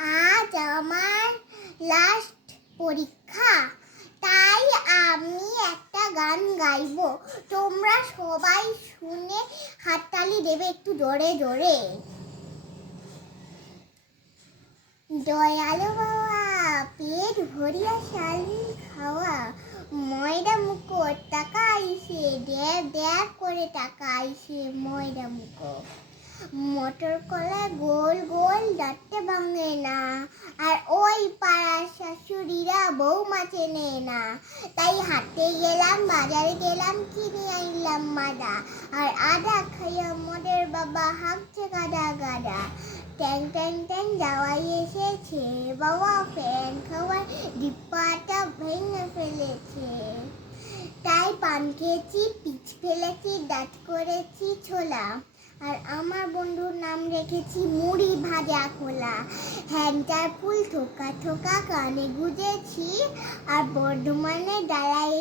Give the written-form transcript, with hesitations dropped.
আজ আমার লাস্ট পরীক্ষা, তাই আমি একটা গান গাইবো। তোমরা সবাই শুনে হাততালি দেবে একটু জোরে জোরে। দয়ালু বাবা, পেট ভরিয়া শালিন খাওয়া, ময়দা মুখর টাকা আইসে, ড্যাব ড্যাব করে টাকা আইসে ময়দা মুখর। মটর কলা গোল গোল দাঁতে ভাঙে না, আর ওই পাড়ার শাশুড়িরা বৌমা চেনে না। তাই হাটে গেলাম, বাজারে গেলাম, কিনে আনলাম মাদা, আর আদা খাইয়া মদের বাবা হাঁকছে গাদা গাদা। ট্যাং ট্যাং ট্যাং যাওয়াই এসেছে, বাবা ফ্যান খাওয়ার ডিব্বাটা ভেঙে ফেলেছে। তাই পান খেয়েছি, পিচ ফেলেছি, দাঁত করেছি ছোলা, আর আমার বন্ধুর নাম রেখেছি মুড়ি ভাজা খোলা। হ্যাংটার ফুল থোকা থোকা কানে গুঁজেছি, আর বর্ধমানে ডালায়